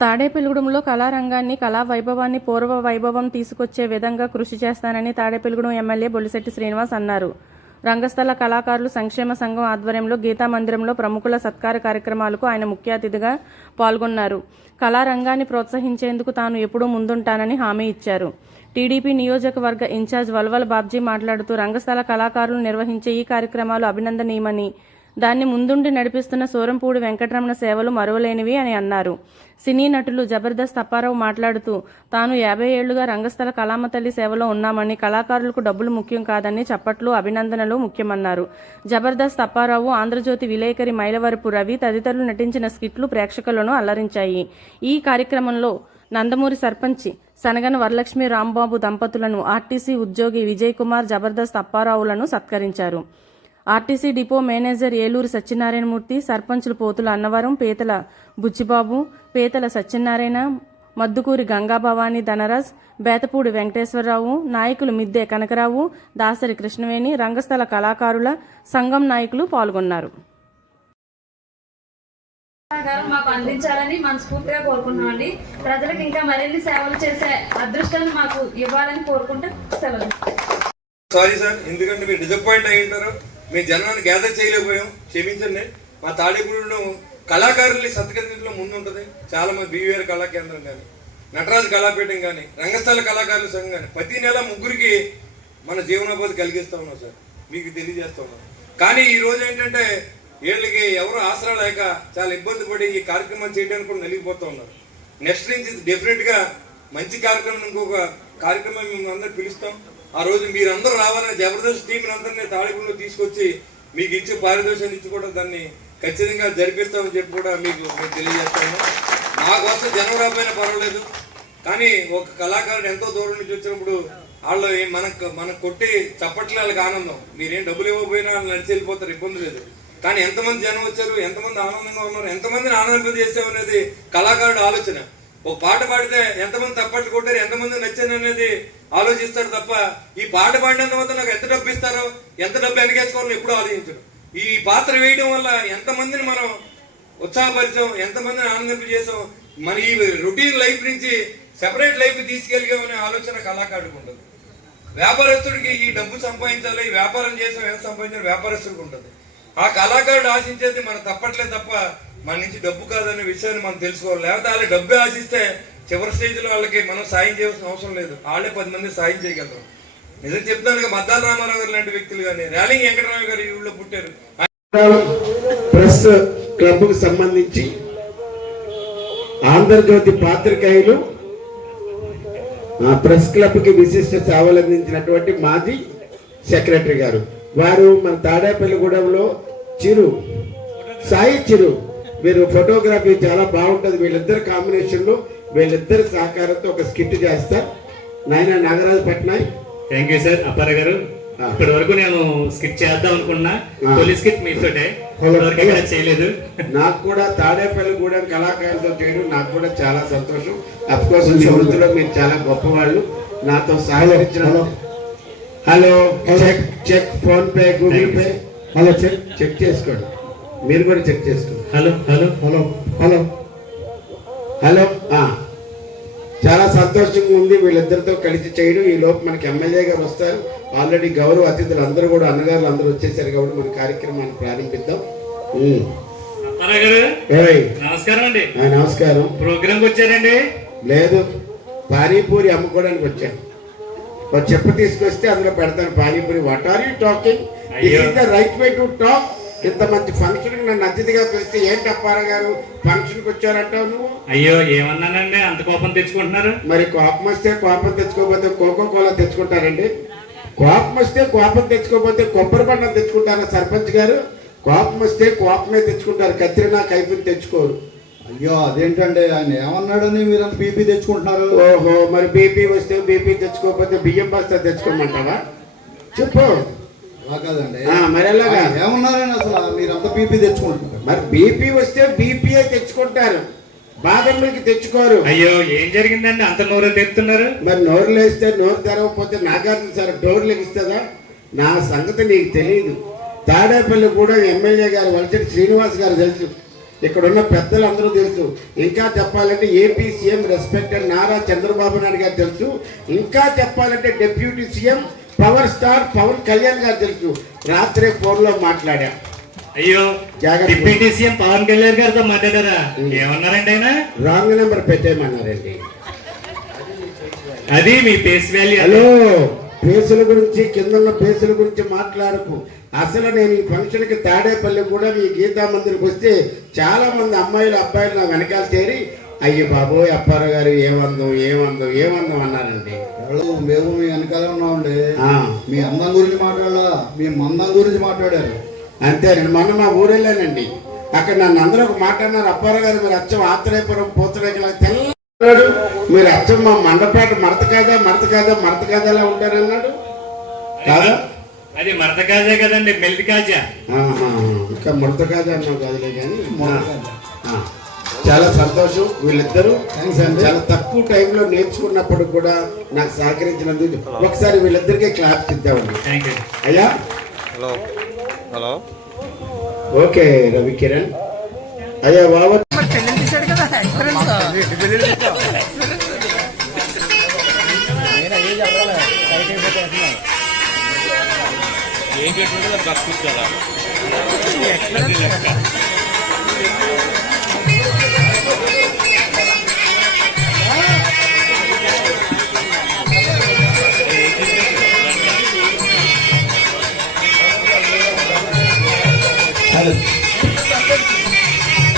తాడేపెలుగుడంలో కళారంగాన్ని కళా వైభవాన్ని పూర్వ వైభవం తీసుకొచ్చే విధంగా కృషి చేస్తానని తాడేపెలుగుడం ఎమ్మెల్యే బొలిశెట్టి శ్రీనివాస్ అన్నారు. రంగస్థల కళాకారులు సంక్షేమ సంఘం ఆధ్వర్యంలో గీతా మందిరంలో ప్రముఖుల సత్కార కార్యక్రమాలకు ఆయన ముఖ్య అతిథిగా పాల్గొన్నారు. కళారంగాన్ని ప్రోత్సహించేందుకు తాను ఎప్పుడూ ముందుంటానని హామీ ఇచ్చారు. టీడీపీ నియోజకవర్గ ఇన్ఛార్జ్ వల్వల్ బాబ్జీ మాట్లాడుతూ రంగస్థల కళాకారులు నిర్వహించే ఈ కార్యక్రమాలు అభినందనీయమని దాన్ని ముందుండి నడిపిస్తున్న సూరంపూడి వెంకటరమణ సేవలు మరువలేనివి అని అన్నారు. సినీ నటులు జబర్దస్త్ అప్పారావు మాట్లాడుతూ తాను యాభై ఏళ్ళుగా రంగస్థల కళామ తల్లి సేవలో ఉన్నామని కళాకారులకు డబ్బులు ముఖ్యం కాదని చప్పట్లు అభినందనలు ముఖ్యమన్నారు. జబర్దస్త్ అప్పారావు ఆంధ్రజ్యోతి విలేకరి మైలవరపు రవి తదితరులు నటించిన స్కిట్లు ప్రేక్షకులను అల్లరించాయి ఈ కార్యక్రమంలో నందమూరి సర్పంచ్ సనగన వరలక్ష్మి రాంబాబు దంపతులను ఆర్టీసీ ఉద్యోగి విజయ్ కుమార్ జబర్దస్త్ అప్పారావులను సత్కరించారు. RTC depot manager Eluru Satyanarayanamurthy సర్పంచులు పోతుల అన్నవరం పేతల బుచ్చిబాబు పేతల సత్యనారాయణ మద్దుకూరి గంగాభవాని ధనరాజ్ బేతపూడి వెంకటేశ్వరరావు నాయకులు మిద్దె కనకరావు దాసరి కృష్ణవేణి రంగస్థల కళాకారుల సంఘం నాయకులు పాల్గొన్నారు. మాకు అందించాలని మనస్ఫూర్తిగా కోరుకుంటున్నామండి ప్రజలకు ఇంకా మరిన్ని సేవలు చేసే అదృష్టాన్ని మాకు ఇవ్వాలని కోరుకుంటూ సెలవు. సారీ సార్ ఎందుకంటే మీరు డిసప్పాయింట్ అయి ఉంటారు మీ జనాన్ని గ్యాదర్ చేయలేకపోయాం. క్షమించండి. మా తాడేపూడిలో కళాకారుల్ని సత్కరించడంలో ముందు ఉంటుంది చాలా మంది బీవీఆర్ కళా కేంద్రం కానీ నటరాజు కళాపీఠం కానీ రంగస్థల కళాకారుల సంఘం కానీ ప్రతి నెల ముగ్గురికి మన జీవనోపాధి కలిగిస్తూ ఉన్నాం సార్. మీకు తెలియజేస్తా ఉన్నాం. కానీ ఈ రోజు ఏంటంటే వీళ్ళకి ఎవరు ఆసరా లేక చాలా ఇబ్బంది పడి ఈ కార్యక్రమం చేయడానికి కూడా నలిగిపోతూ ఉన్నారు. నెక్స్ట్ నుంచి డెఫినెట్గా మంచి కార్యక్రమం ఇంకొక కార్యక్రమం మేము అందరూ పిలుస్తాం. ఆ రోజు మీరందరూ రావాలని జబర్దస్త్ టీం అందరినీ తాళిపూర్లో తీసుకొచ్చి మీకు ఇచ్చే పారితోషాన్ని ఇచ్చి కూడా దాన్ని ఖచ్చితంగా జరిపిస్తామని చెప్పి కూడా మీకు మేము తెలియజేస్తాము నా కోసం జనం రాకపోయినా పర్వాలేదు. కానీ ఒక కళాకారుడు ఎంతో దూరం నుంచి వచ్చినప్పుడు వాళ్ళు ఏం మనకు మనకు కొట్టి చప్పట్లే వాళ్ళకి ఆనందం. మీరేం డబ్బులు ఇవ్వకపోయినా వాళ్ళు నడిచి వెళ్ళిపోతారు ఇబ్బంది లేదు. కానీ ఎంతమంది జనం వచ్చారు ఎంతమంది ఆనందంగా ఉన్నారు ఎంతమందిని ఆనందింపజేసాం అనేది కళాకారుడు ఆలోచన. ఒక పాట పాడితే ఎంతమంది తప్పట్లు కొట్టారు ఎంతమంది నచ్చారు అనేది ఆలోచిస్తాడు తప్ప ఈ పాట పాడిన తర్వాత నాకు ఎంత డబ్బు ఇస్తారో ఎంత డబ్బు వెనకేసుకోవాలని ఎప్పుడు ఆలోచించడు. ఈ పాత్ర వేయడం వల్ల ఎంతమందిని మనం ఉత్సాహపరిచాం ఎంతమందిని ఆనందింపజేసాం మన ఈ రొటీన్ లైఫ్ నుంచి సెపరేట్ లైఫ్ తీసుకెళ్ళామనే ఆలోచన కళాకారుడికి ఉంటుంది. వ్యాపారస్తుడికి ఈ డబ్బు సంపాదించాలి ఈ వ్యాపారం చేసాం ఎంత సంపాదించాలి వ్యాపారస్తుడికి ఉంటుంది. ఆ కళాకారుడు ఆశించేది మనం తప్పట్లే తప్ప మన నుంచి డబ్బు కాదనే విషయాన్ని మనం తెలుసుకోవాలి. లేకపోతే వాళ్ళు డబ్బే ఆశిస్తే చివరి స్టేజ్లో వాళ్ళకి మనం సాయం చేయాల్సిన అవసరం లేదు. వాళ్ళే పది మంది సాయం చేయగలరు. నిజం చెప్తాను మద్దాల రామారావు గారు లాంటి వ్యక్తులు కానీ ర్యాలింగ్ వెంకటరావు గారు ఈ ఊళ్ళో పుట్టారు. ప్రెస్ క్లబ్కు సంబంధించి ఆంధ్రజ్యోతి పాత్రికేయులు ఆ ప్రెస్ క్లబ్కి విశిష్ట సేవలు అందించినటువంటి మాజీ సెక్రటరీ గారు. వారు మన తాడేపల్లిగూడెంలో చిరు సాయి చిరు మీరు ఫోటోగ్రఫీ చాలా బాగుంటది. వీళ్ళిద్దరు కాంబినేషన్లో వీళ్ళిద్దరు సహకారంతో ఒక స్కిట్ చేస్తారు నాయన Nagaraju Patnaik. Thank you sir అప్పార గారు. ఇప్పటి వరకు నేను స్కిట్ చేద్దాం అనుకున్నా. పోలీస్ స్కిట్ మీతోటే. చేయలేదు. నాకు కూడా తాడేపల్లిగూడెం కళాకారులతో చేయడం నాకు కూడా చాలా సంతోషం. అఫ్ కోర్స్ మీ వృత్తిలో మీరు చాలా గొప్పవాళ్ళు. నాతో సహకరించిన hello. Check check PhonePe Google Pay hello check check చేసుకోండి. మీరు కూడా చెక్ చేసుకోండి. Hello hello. Hello hello. Hello. చాలా సంతోషంగా ఉంది వీళ్ళిద్దరితో కలిసి చేయడం. ఈ లోపు మనకి ఎమ్మెల్యే గారు వస్తారు. ఆల్రెడీ గౌరవ అతిథులు అందరూ కూడా అన్నగారులు అందరూ వచ్చేసారు కాబట్టి మన కార్యక్రమాన్ని ప్రారంభిద్దాం. నమస్కారం అండి. నమస్కారం. ప్రోగ్రామ్ వచ్చారండి? లేదు. పానీపూరి అమ్ముకోవడానికి వచ్చాను ఒక చెప్పు తీసుకొస్తే అందులో పెడతాను panipuri. What are you talking right way to talk ఇంత మంచి ఫంక్షన్ నన్ను అతిథిగా పిలిస్తే ఏంటి అప్పార గారు? ఫంక్షన్కి వచ్చారంటావు నువ్వు? అయ్యో ఏమన్నానండి? అంత కోపం తెచ్చుకుంటున్నారు? మరి కోపం వస్తే కోపం తెచ్చుకోకపోతే కోకో కోలా తెచ్చుకుంటారండి. కోపం వస్తే కోపం తెచ్చుకోకపోతే కొబ్బరి బండం తెచ్చుకుంటారా సర్పంచ్ గారు? కోపం వస్తే కోపమే తెచ్చుకుంటారు. కత్రినా కైపుని తెచ్చుకోరు. అయ్యో అదేంటండి? ఆయన ఏమన్నాడని మీరంత బీపీ తెచ్చుకుంటున్నారు? ఓహో మరి బీపీ వస్తే బీపీ తెచ్చుకోకపోతే బియ్యం బస్తా తెచ్చుకోమంటావా? చెప్పు. మరి ఎలాగా? ఆయన ఏమన్నారని అసలు? మీరంత బీపీ తెచ్చుకుంటున్నారు. మరి బీపీ వస్తే బీపీఏ తెచ్చుకుంటారు. బాదం మిల్క్ తెచ్చుకోరు. అయ్యో ఏం జరిగిందండి? అంత నోరు తెస్తున్నారు మరి నోరు లేస్తే నోరు తెరవకపోతే నాగార్జున సార్ డోర్ లెగిస్తుందా? నా సంగతి నీకు తెలియదు తాడేపల్లి కూడా ఎమ్మెల్యే గారు వలసటి శ్రీనివాస్ గారు తెలుసు. ఇక్కడ ఉన్న పెద్దలందరూ తెలుసు. ఇంకా చెప్పాలంటే AP CM respected Nara Chandrababu Naidu గారు తెలుసు. ఇంకా చెప్పాలంటే deputy CM power star Pawan Kalyan గారు తెలుసు. రాత్రి ఫోన్లో మాట్లాడా. అయ్యో. డిప్యూటీ సీఎం పవన్ కళ్యాణ్ గారితో మాట్లాడారా? ఏమన్నారండి ఆయన? రాంగ్ నెంబర్ పెట్టేయమన్నారండి. అది మీ ఫేస్ వాల్యూ హలో పేసుల గురించి కింద ఉన్న పేసుల గురించి మాట్లాడకు. అసలు నేను ఈ ఫంక్షన్కి తాడేపల్లి కూడా మీ గీతా మందిరికి వస్తే చాలా మంది అమ్మాయిలు అబ్బాయిలు నా వెనకాల చేరి అయ్యో బాబోయ్ అప్పారావు గారు ఏమందం ఏమందం ఏమందం అన్నారండి. మేము మీ వెనకాల ఉన్నామండి. మీ అందం గురించి మాట్లాడాలా? మీ మందం గురించి మాట్లాడారు. అంతే నేను మొన్న మా ఊరెళ్ళానండి. అక్కడ నన్ను అందరూ ఒక మాట అన్నారు అప్పారావు గారు మీరు అచ్చం ఆత్రేయపురం పోతరేకలా తెల్లన్నాడు మీరు అచ్చం మా మండపేట మడత కాదా మడత కాదా మడత కాదాలా ఉంటారన్నాడు కాదా? అది మరత కాజా కదండి మెల్ట్ కాజా. ఇంకా ముడత కాదు అన్నావు కదలే కానీ. ఆ, చాలా సంతోషం. వీళ్ళిద్దరూ. చాలా తక్కువ టైంలో నేర్చుకున్నప్పుడు కూడా నాకు సహకరించినందుకు ఒకసారి వీళ్ళిద్దరికీ క్లాప్ ఇద్దామండి అయ్యా? Hello hello okay Ravi Kiran. అయ్యా బాబా హలో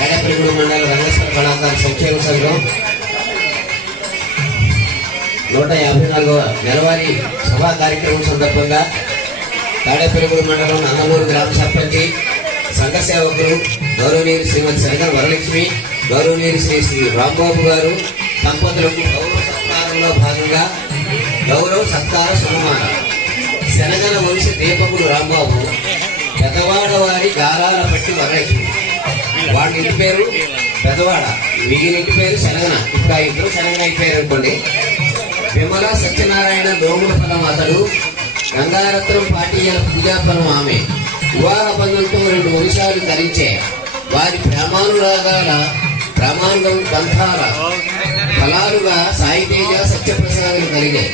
ఎడపల్లిగూడ మండల రంగేశ్వర కళాకార సంక్షేమ సంఘం. నూట యాభై నాలుగవ నెలవారీ సభా కార్యక్రమం సందర్భంగా తాడేపల్లిగూడ మండలం నందమూరు గ్రామ సర్పంచి సంఘ సేవకులు గౌరవనీయులు శ్రీమతి శంకర్ వరలక్ష్మి గౌరవనీయులు శ్రీ శ్రీ రాంబాబు గారు దంపతులకు గౌరవ సత్కారంలో భాగంగా గౌరవ సత్కార సన్మానం. శనగల వంశ దీపకుడు రాంబాబు. పెదవాడ వారి గారాల పట్టి వరకు వాడి ఇంటి పేరు పెదవాడ మిగిలిన ఇంటి పేరు శనగన. ఇప్పుడు ఆ ఇద్దరు శనగన అయిపోయారు అనుకోండి. విమల సత్యనారాయణ దోముల ఫలం అతడు గంగారత్నం పాటీయల పూజాఫలం ఆమె. వివాహ బంధంతో రెండు వంశాలు ధరించే వారి ప్రేమానురాగాల ప్రమాణం బంధాల ఫలాలుగా సాయితేజ సత్యప్రసాదాలు కలిగాయి.